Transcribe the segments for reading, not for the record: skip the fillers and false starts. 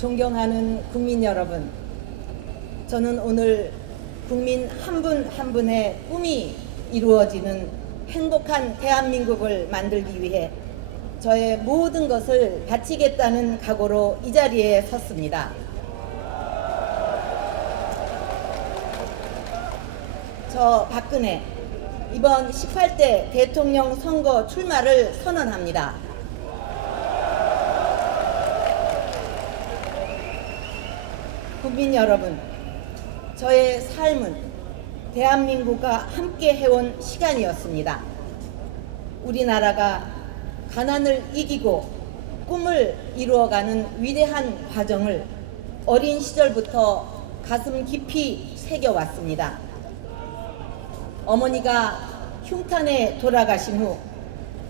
존경하는 국민 여러분, 저는 오늘 국민 한 분 한 분의 꿈이 이루어지는 행복한 대한민국을 만들기 위해 저의 모든 것을 바치겠다는 각오로 이 자리에 섰습니다. 저 박근혜 이번 18대 대통령 선거 출마를 선언합니다. 국민 여러분, 저의 삶은 대한민국과 함께 해온 시간이었습니다. 우리나라가 가난을 이기고 꿈을 이루어가는 위대한 과정을 어린 시절부터 가슴 깊이 새겨왔습니다. 어머니가 흉탄에 돌아가신 후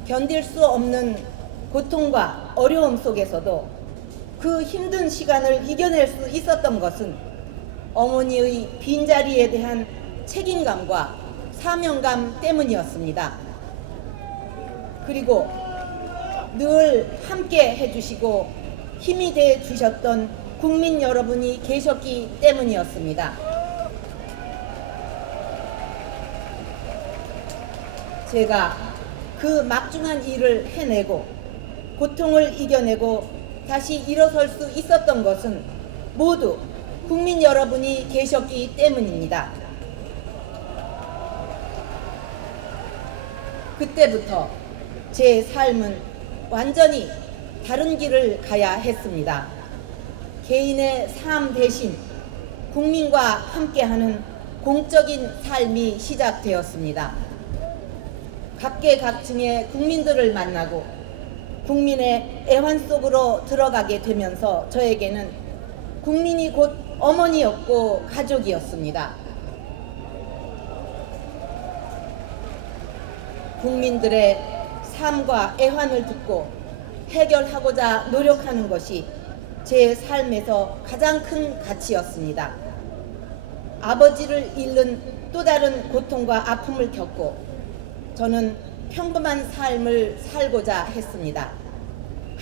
견딜 수 없는 고통과 어려움 속에서도 그 힘든 시간을 이겨낼 수 있었던 것은 어머니의 빈자리에 대한 책임감과 사명감 때문이었습니다. 그리고 늘 함께 해주시고 힘이 돼 주셨던 국민 여러분이 계셨기 때문이었습니다. 제가 그 막중한 일을 해내고 고통을 이겨내고 다시 일어설 수 있었던 것은 모두 국민 여러분이 계셨기 때문입니다. 그때부터 제 삶은 완전히 다른 길을 가야 했습니다. 개인의 삶 대신 국민과 함께하는 공적인 삶이 시작되었습니다. 각계각층의 국민들을 만나고 국민의 애환 속으로 들어가게 되면서 저에게는 국민이 곧 어머니였고 가족이었습니다. 국민들의 삶과 애환을 듣고 해결하고자 노력하는 것이 제 삶에서 가장 큰 가치였습니다. 아버지를 잃는 또 다른 고통과 아픔을 겪고 저는 평범한 삶을 살고자 했습니다.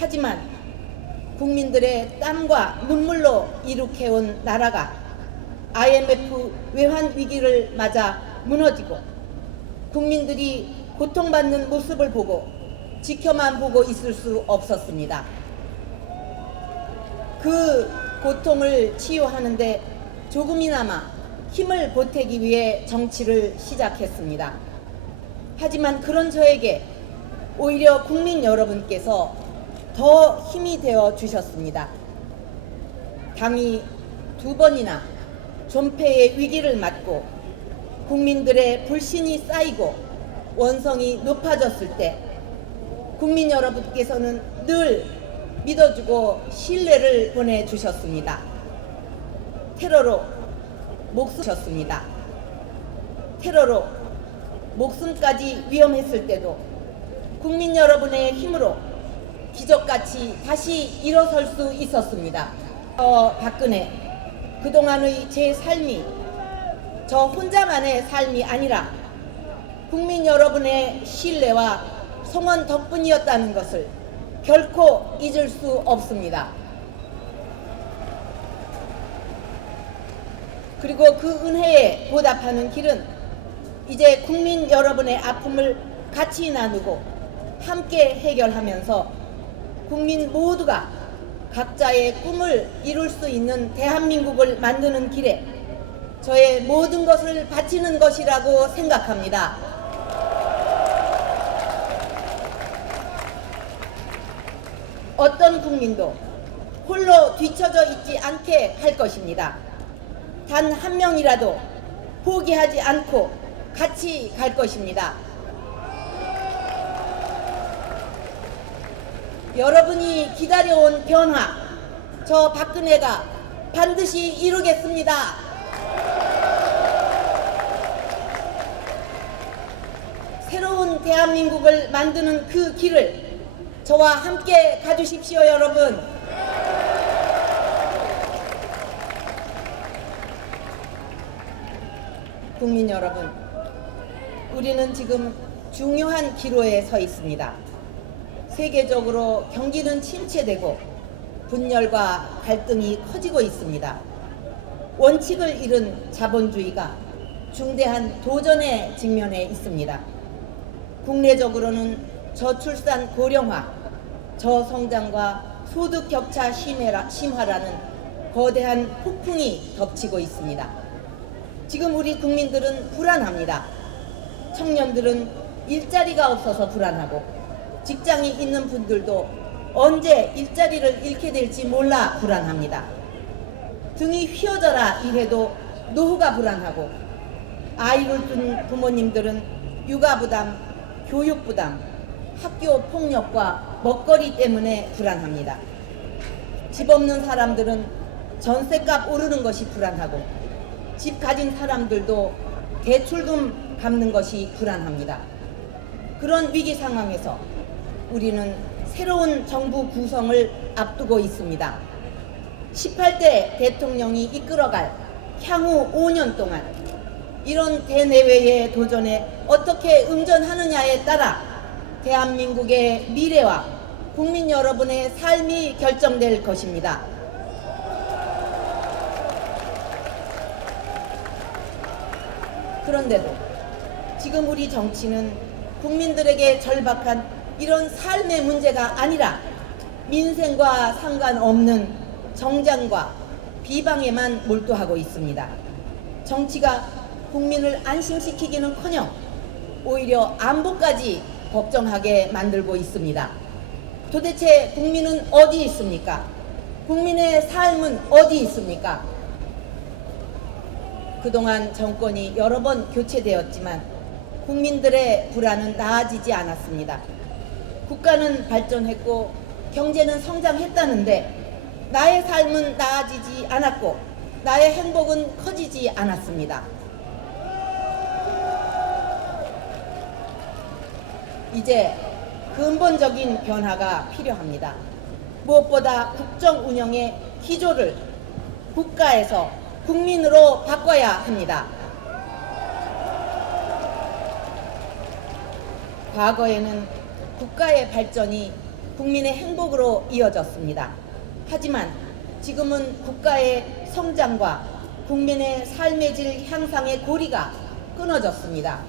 하지만 국민들의 땀과 눈물로 이룩해온 나라가 IMF 외환 위기를 맞아 무너지고 국민들이 고통받는 모습을 보고 지켜만 보고 있을 수 없었습니다. 그 고통을 치유하는데 조금이나마 힘을 보태기 위해 정치를 시작했습니다. 하지만 그런 저에게 오히려 국민 여러분께서 더 힘이 되어 주셨습니다. 당이 2번이나 존폐의 위기를 맞고 국민들의 불신이 쌓이고 원성이 높아졌을 때 국민 여러분께서는 늘 믿어주고 신뢰를 보내주셨습니다. 테러로 목숨 셨습니다. 테러로 목숨까지 위험했을 때도 국민 여러분의 힘으로 기적같이 다시 일어설 수 있었습니다. 박근혜, 그동안의 제 삶이 저 혼자만의 삶이 아니라 국민 여러분의 신뢰와 성원 덕분이었다는 것을 결코 잊을 수 없습니다. 그리고 그 은혜에 보답하는 길은 이제 국민 여러분의 아픔을 같이 나누고 함께 해결하면서 국민 모두가 각자의 꿈을 이룰 수 있는 대한민국을 만드는 길에 저의 모든 것을 바치는 것이라고 생각합니다. 어떤 국민도 홀로 뒤처져 있지 않게 할 것입니다. 단 한 명이라도 포기하지 않고 같이 갈 것입니다. 여러분이 기다려온 변화, 저 박근혜가 반드시 이루겠습니다. 새로운 대한민국을 만드는 그 길을 저와 함께 가주십시오, 여러분. 국민 여러분, 우리는 지금 중요한 기로에 서 있습니다. 세계적으로 경기는 침체되고 분열과 갈등이 커지고 있습니다. 원칙을 잃은 자본주의가 중대한 도전에 직면해 있습니다. 국내적으로는 저출산 고령화, 저성장과 소득 격차 심화라는 거대한 폭풍이 덮치고 있습니다. 지금 우리 국민들은 불안합니다. 청년들은 일자리가 없어서 불안하고, 직장이 있는 분들도 언제 일자리를 잃게 될지 몰라 불안합니다. 등이 휘어져라 일해도 노후가 불안하고, 아이를 둔 부모님들은 육아 부담, 교육 부담, 학교 폭력과 먹거리 때문에 불안합니다. 집 없는 사람들은 전셋값 오르는 것이 불안하고, 집 가진 사람들도 대출금 갚는 것이 불안합니다. 그런 위기 상황에서 우리는 새로운 정부 구성을 앞두고 있습니다. 18대 대통령이 이끌어갈 향후 5년 동안 이런 대내외의 도전에 어떻게 응전하느냐에 따라 대한민국의 미래와 국민 여러분의 삶이 결정될 것입니다. 그런데도 지금 우리 정치는 국민들에게 절박한 이런 삶의 문제가 아니라 민생과 상관없는 정장과 비방에만 몰두하고 있습니다. 정치가 국민을 안심시키기는커녕 오히려 안보까지 걱정하게 만들고 있습니다. 도대체 국민은 어디 있습니까? 국민의 삶은 어디 있습니까? 그동안 정권이 여러 번 교체되었지만 국민들의 불안은 나아지지 않았습니다. 국가는 발전했고 경제는 성장했다는데 나의 삶은 나아지지 않았고 나의 행복은 커지지 않았습니다. 이제 근본적인 변화가 필요합니다. 무엇보다 국정 운영의 기조를 국가에서 국민으로 바꿔야 합니다. 과거에는 국가의 발전이 국민의 행복으로 이어졌습니다. 하지만 지금은 국가의 성장과 국민의 삶의 질 향상의 고리가 끊어졌습니다.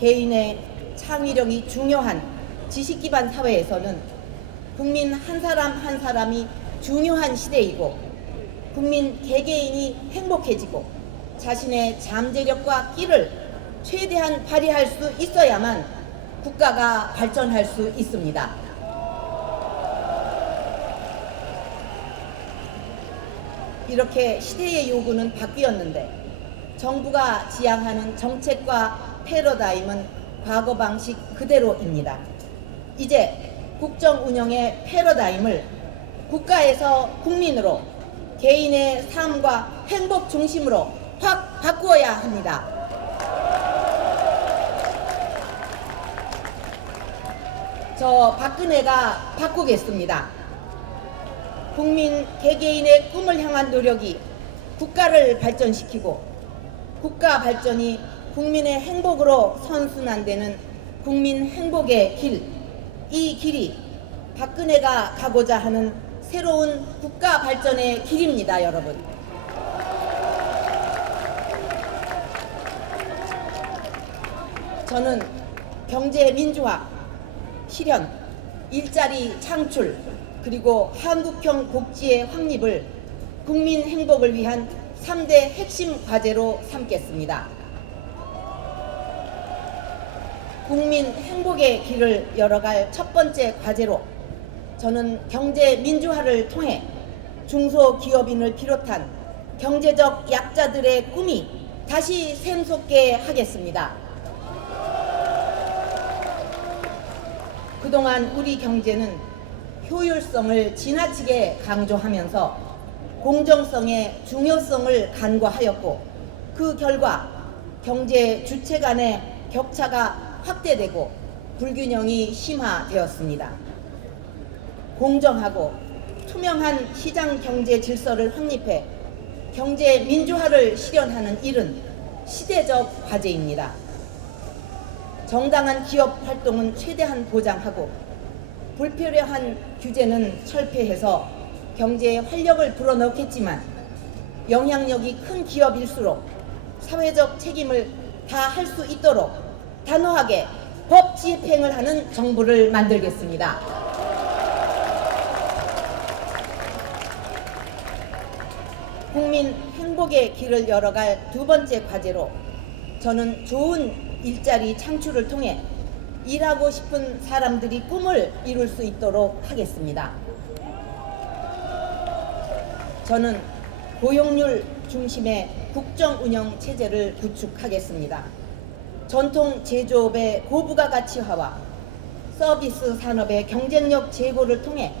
개인의 창의력이 중요한 지식 기반 사회에서는 국민 한 사람 한 사람이 중요한 시대이고, 국민 개개인이 행복해지고 자신의 잠재력과 끼를 최대한 발휘할 수 있어야만 국가가 발전할 수 있습니다. 이렇게 시대의 요구는 바뀌었는데 정부가 지향하는 정책과 패러다임은 과거 방식 그대로입니다. 이제 국정 운영의 패러다임을 국가에서 국민으로, 개인의 삶과 행복 중심으로 확 바꾸어야 합니다. 저 박근혜가 바꾸겠습니다. 국민 개개인의 꿈을 향한 노력이 국가를 발전시키고, 국가 발전이 국민의 행복으로 선순환되는 국민 행복의 길, 이 길이 박근혜가 가고자 하는 새로운 국가 발전의 길입니다, 여러분. 저는 경제 민주화, 실현, 일자리 창출, 그리고 한국형 복지의 확립을 국민 행복을 위한 3대 핵심 과제로 삼겠습니다. 국민 행복의 길을 열어갈 첫 번째 과제로 저는 경제 민주화를 통해 중소기업인을 비롯한 경제적 약자들의 꿈이 다시 샘솟게 하겠습니다. 그동안 우리 경제는 효율성을 지나치게 강조하면서 공정성의 중요성을 간과하였고, 그 결과 경제 주체 간의 격차가 확대되고 불균형이 심화되었습니다. 공정하고 투명한 시장 경제 질서를 확립해 경제 민주화를 실현하는 일은 시대적 과제입니다. 정당한 기업 활동은 최대한 보장하고 불필요한 규제는 철폐해서 경제에 활력을 불어넣겠지만 영향력이 큰 기업일수록 사회적 책임을 다할 수 있도록 단호하게 법 집행을 하는 정부를 만들겠습니다. 국민 행복의 길을 열어갈 두 번째 과제로 저는 좋은 일자리 창출을 통해 일하고 싶은 사람들이 꿈을 이룰 수 있도록 하겠습니다. 저는 고용률 중심의 국정 운영 체제를 구축하겠습니다. 전통 제조업의 고부가 가치화와 서비스 산업의 경쟁력 제고를 통해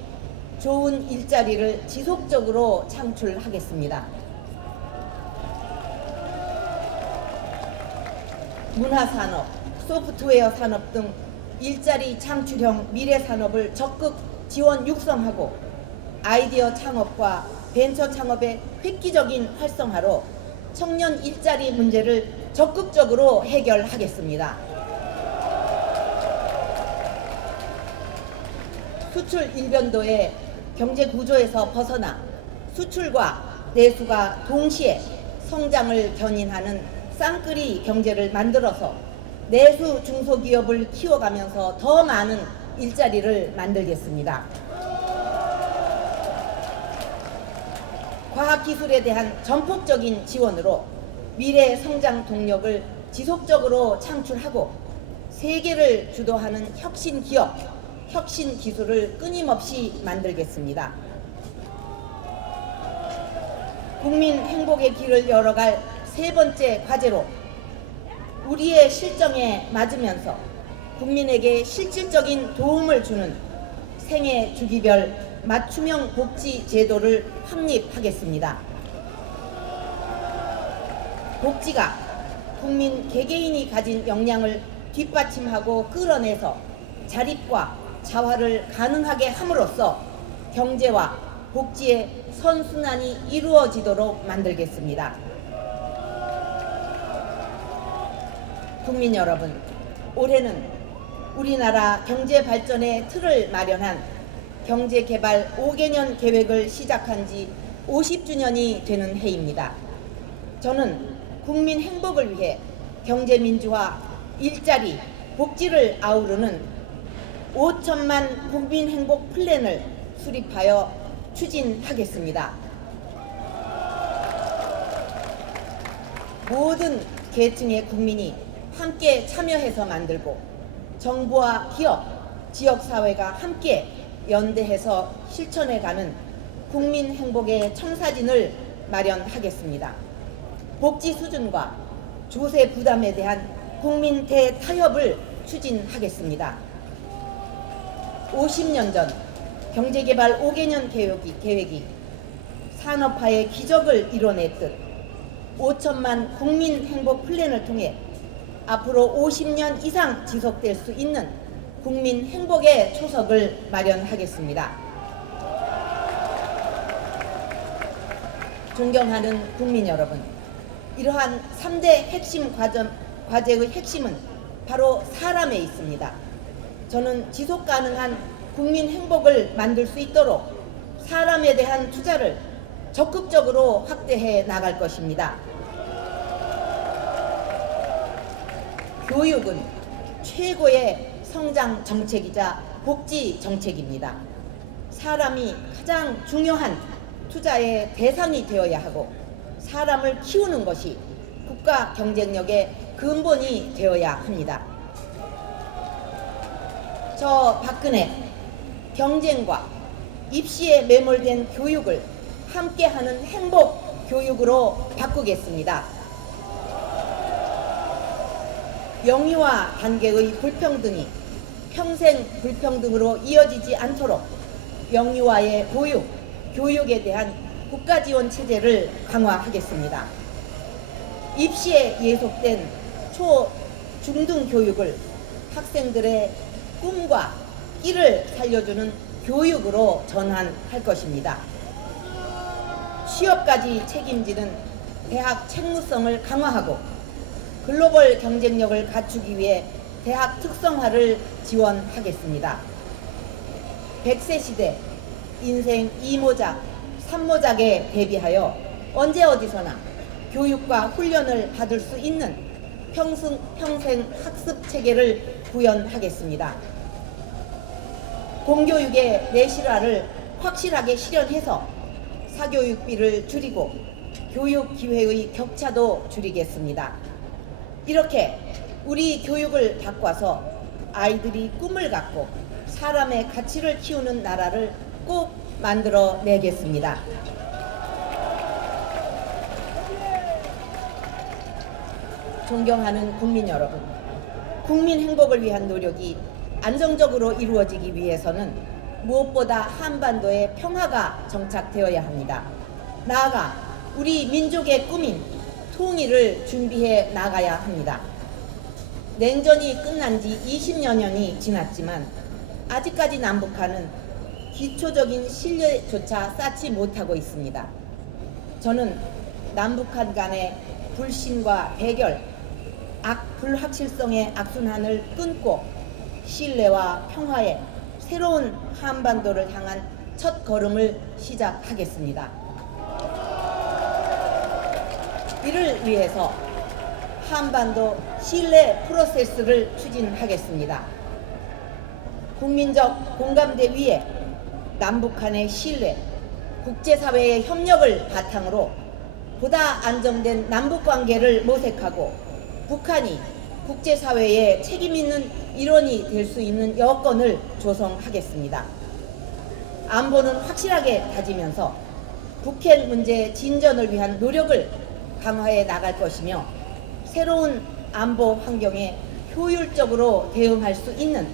좋은 일자리를 지속적으로 창출하겠습니다. 문화산업, 소프트웨어 산업 등 일자리 창출형 미래 산업을 적극 지원 육성하고 아이디어 창업과 벤처 창업의 획기적인 활성화로 청년 일자리 문제를 적극적으로 해결하겠습니다. 수출 일변도의 경제 구조에서 벗어나 수출과 내수가 동시에 성장을 견인하는 쌍끌이 경제를 만들어서 내수 중소기업을 키워가면서 더 많은 일자리를 만들겠습니다. 과학기술에 대한 전폭적인 지원으로 미래 성장 동력을 지속적으로 창출하고 세계를 주도하는 혁신 기업, 혁신 기술을 끊임없이 만들겠습니다. 국민 행복의 길을 열어갈 세 번째 과제로 우리의 실정에 맞으면서 국민에게 실질적인 도움을 주는 생애 주기별 맞춤형 복지 제도를 확립하겠습니다. 복지가 국민 개개인이 가진 역량을 뒷받침하고 끌어내서 자립과 자활을 가능하게 함으로써 경제와 복지의 선순환이 이루어지도록 만들겠습니다. 국민 여러분, 올해는 우리나라 경제 발전의 틀을 마련한 경제개발 5개년 계획을 시작한 지 50주년이 되는 해입니다. 저는 국민 행복을 위해 경제민주화, 일자리, 복지를 아우르는 5천만 국민 행복 플랜을 수립하여 추진하겠습니다. 모든 계층의 국민이 함께 참여해서 만들고 정부와 기업, 지역사회가 함께 연대해서 실천해가는 국민 행복의 청사진을 마련하겠습니다. 복지 수준과 조세 부담에 대한 국민 대타협을 추진하겠습니다. 50년 전 경제개발 5개년 계획이 산업화의 기적을 이뤄냈듯 5천만 국민 행복 플랜을 통해 앞으로 50년 이상 지속될 수 있는 국민 행복의 초석을 마련하겠습니다. 존경하는 국민 여러분, 이러한 3대 핵심 과제의 핵심은 바로 사람에 있습니다. 저는 지속 가능한 국민 행복을 만들 수 있도록 사람에 대한 투자를 적극적으로 확대해 나갈 것입니다. 교육은 최고의 성장 정책이자 복지 정책입니다. 사람이 가장 중요한 투자의 대상이 되어야 하고 사람을 키우는 것이 국가 경쟁력의 근본이 되어야 합니다. 저 박근혜 경쟁과 입시에 매몰된 교육을 함께하는 행복 교육으로 바꾸겠습니다. 영유아 단계의 불평등이 평생 불평등으로 이어지지 않도록 영유아의 보육, 교육에 대한 국가 지원 체제를 강화하겠습니다. 입시에 예속된 초, 중등 교육을 학생들의 꿈과 끼를 살려주는 교육으로 전환할 것입니다. 취업까지 책임지는 대학 책무성을 강화하고 글로벌 경쟁력을 갖추기 위해 대학 특성화를 지원하겠습니다. 100세 시대 인생 2모작, 3모작에 대비하여 언제 어디서나 교육과 훈련을 받을 수 있는 평생 학습 체계를 구현하겠습니다. 공교육의 내실화를 확실하게 실현해서 사교육비를 줄이고 교육 기회의 격차도 줄이겠습니다. 이렇게 우리 교육을 바꿔서 아이들이 꿈을 갖고 사람의 가치를 키우는 나라를 꼭 만들어 내겠습니다. 존경하는 국민 여러분, 국민 행복을 위한 노력이 안정적으로 이루어지기 위해서는 무엇보다 한반도의 평화가 정착되어야 합니다. 나아가 우리 민족의 꿈인 통일을 준비해 나가야 합니다. 냉전이 끝난 지 20여 년이 지났지만 아직까지 남북한은 기초적인 신뢰조차 쌓지 못하고 있습니다. 저는 남북한 간의 불신과 대결, 불확실성의 악순환을 끊고 신뢰와 평화의 새로운 한반도를 향한 첫 걸음을 시작하겠습니다. 이를 위해서 한반도 신뢰 프로세스를 추진하겠습니다. 국민적 공감대 위에 남북한의 신뢰, 국제사회의 협력을 바탕으로 보다 안정된 남북관계를 모색하고 북한이 국제사회에 책임있는 일원이 될 수 있는 여건을 조성하겠습니다. 안보는 확실하게 다지면서 북핵 문제 진전을 위한 노력을 강화해 나갈 것이며 새로운 안보 환경에 효율적으로 대응할 수 있는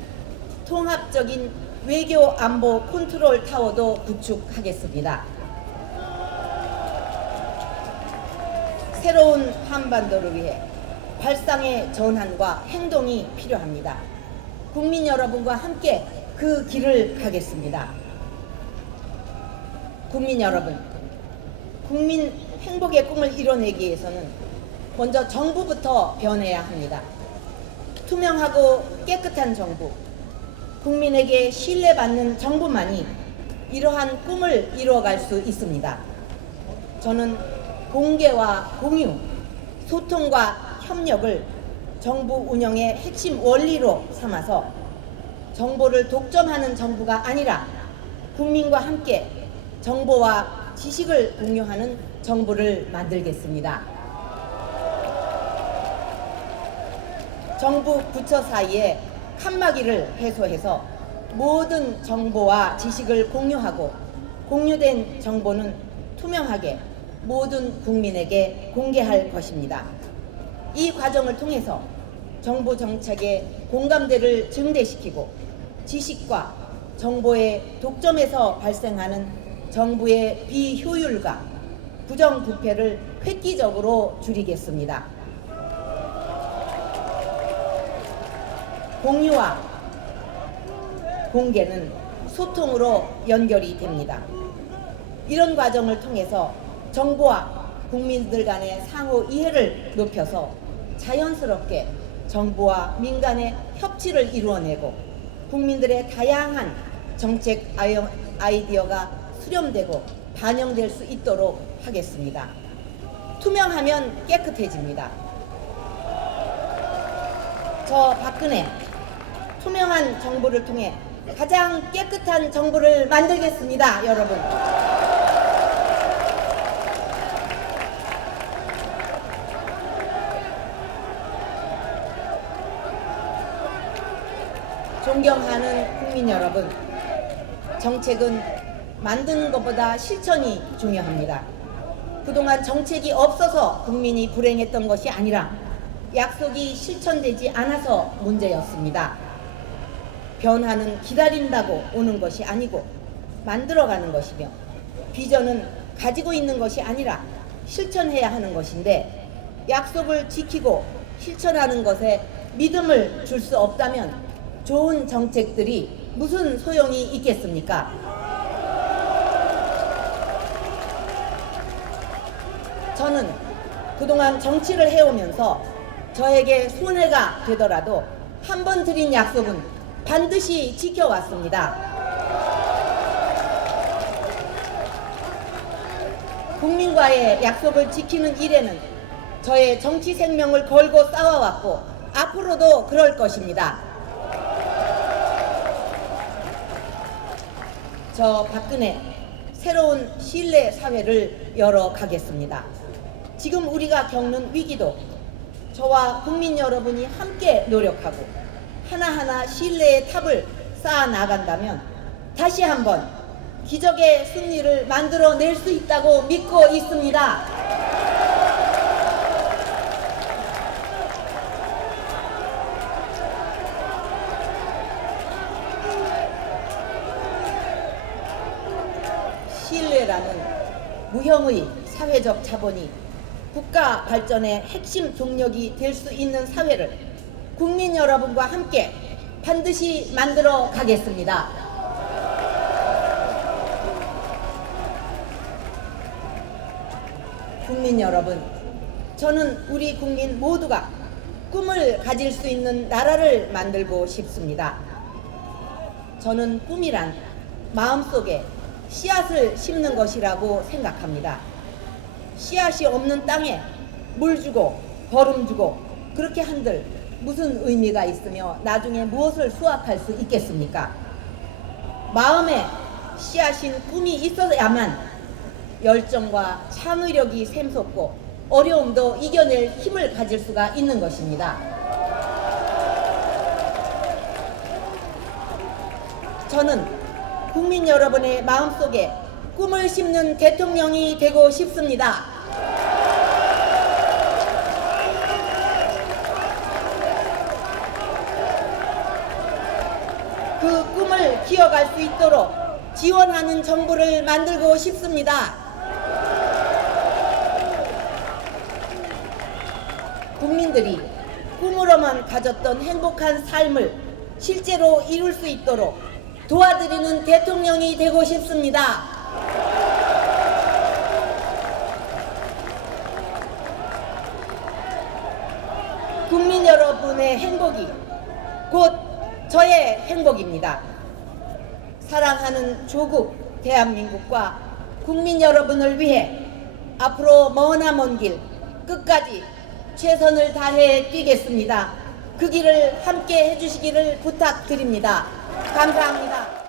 통합적인 외교 안보 컨트롤 타워도 구축하겠습니다. 새로운 한반도를 위해 발상의 전환과 행동이 필요합니다. 국민 여러분과 함께 그 길을 가겠습니다. 국민 여러분, 국민 행복의 꿈을 이뤄내기 위해서는 먼저 정부부터 변해야 합니다. 투명하고 깨끗한 정부, 국민에게 신뢰받는 정부만이 이러한 꿈을 이루어갈 수 있습니다. 저는 공개와 공유, 소통과 협력을 정부 운영의 핵심 원리로 삼아서 정보를 독점하는 정부가 아니라 국민과 함께 정보와 지식을 공유하는 정부를 만들겠습니다. 정부 부처 사이에 칸막이를 해소해서 모든 정보와 지식을 공유하고 공유된 정보는 투명하게 모든 국민에게 공개할 것입니다. 이 과정을 통해서 정부 정책의 공감대를 증대시키고 지식과 정보의 독점에서 발생하는 정부의 비효율과 부정부패를 획기적으로 줄이겠습니다. 공유와 공개는 소통으로 연결이 됩니다. 이런 과정을 통해서 정부와 국민들 간의 상호 이해를 높여서 자연스럽게 정부와 민간의 협치를 이루어내고 국민들의 다양한 정책 아이디어가 수렴되고 반영될 수 있도록 하겠습니다. 투명하면 깨끗해집니다. 저 박근혜 투명한 정부를 통해 가장 깨끗한 정부를 만들겠습니다, 여러분. 존경하는 국민 여러분, 정책은 만드는 것보다 실천이 중요합니다. 그동안 정책이 없어서 국민이 불행했던 것이 아니라 약속이 실천되지 않아서 문제였습니다. 변화는 기다린다고 오는 것이 아니고 만들어가는 것이며 비전은 가지고 있는 것이 아니라 실천해야 하는 것인데 약속을 지키고 실천하는 것에 믿음을 줄 수 없다면 좋은 정책들이 무슨 소용이 있겠습니까? 저는 그동안 정치를 해오면서 저에게 손해가 되더라도 한 번 드린 약속은 반드시 지켜왔습니다. 국민과의 약속을 지키는 일에는 저의 정치 생명을 걸고 싸워왔고 앞으로도 그럴 것입니다. 저 박근혜 새로운 신뢰 사회를 열어가겠습니다. 지금 우리가 겪는 위기도 저와 국민 여러분이 함께 노력하고 하나하나 신뢰의 탑을 쌓아 나간다면 다시 한번 기적의 승리를 만들어낼 수 있다고 믿고 있습니다. 신뢰라는 무형의 사회적 자본이 국가 발전의 핵심 동력이 될 수 있는 사회를 국민 여러분과 함께 반드시 만들어 가겠습니다. 국민 여러분, 저는 우리 국민 모두가 꿈을 가질 수 있는 나라를 만들고 싶습니다. 저는 꿈이란 마음속에 씨앗을 심는 것이라고 생각합니다. 씨앗이 없는 땅에 물 주고 거름 주고 그렇게 한들 무슨 의미가 있으며 나중에 무엇을 수확할 수 있겠습니까? 마음에 씨앗인 꿈이 있어야만 열정과 창의력이 샘솟고 어려움도 이겨낼 힘을 가질 수가 있는 것입니다. 저는 국민 여러분의 마음속에 꿈을 심는 대통령이 되고 싶습니다. 그 꿈을 키워갈 수 있도록 지원하는 정부를 만들고 싶습니다. 국민들이 꿈으로만 가졌던 행복한 삶을 실제로 이룰 수 있도록 도와드리는 대통령이 되고 싶습니다. 국민 여러분의 행복이 곧 저의 행복입니다. 사랑하는 조국 대한민국과 국민 여러분을 위해 앞으로 머나먼 길 끝까지 최선을 다해 뛰겠습니다. 그 길을 함께 해주시기를 부탁드립니다. 감사합니다.